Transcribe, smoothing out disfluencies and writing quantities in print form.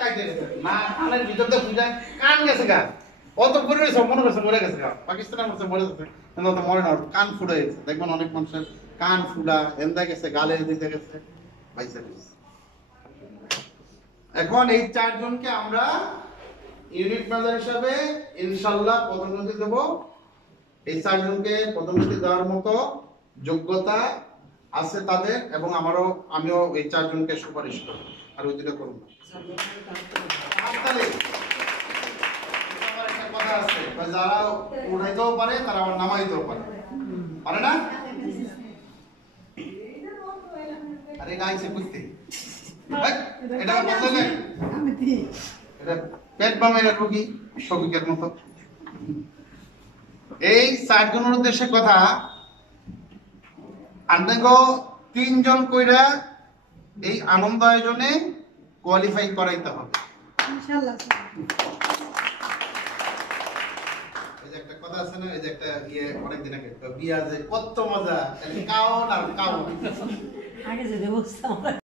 কাটে গেছে না কানের ভিতর তো বুঝায় কান গেছে গা অত করে রয়েছে মনে করছে মরে গেছে গা পাকিস্তানের মধ্যে মরে গেছে কিন্তু তো মরে না কান ফুলে গেছে দেখবেন অনেক মানুষের কান ফুলা এন্দা গেছে গালে দিতে গেছে বাইসা গেছে এখন এই চারজনকে আমরা ইউনিট ম্যানেজার হিসাবে ইনশাআল্লাহ পদোন্নতি দেব এই চারজনকে পদোন্নতি দেওয়ার মতো যোগ্যতা আছে তাদের এবং আমিও এই চারজনকে সুপারিশ করব আর ওই দুটো করব কথা আছে যারা উঠাইতেও পারে তারা আবার নামাইতেও পারে না আরে গাইছে বুঝতে এটা বলতে নাই এটা পেট বামের রোগী শফিকের মতো এই চারজনের উদ্দেশ্যে কথা আন্দেগো 3 জন কইরা এই আনন্দ আয়োজনে কোয়ালিফাই করাইতে হবে ইনশাআল্লাহ এই যে একটা কথা আছে না এই যে একটা অনেক দিন আগে বিয়া যে কত মজা কাউন আর কাউন আগে যে দেবস্তা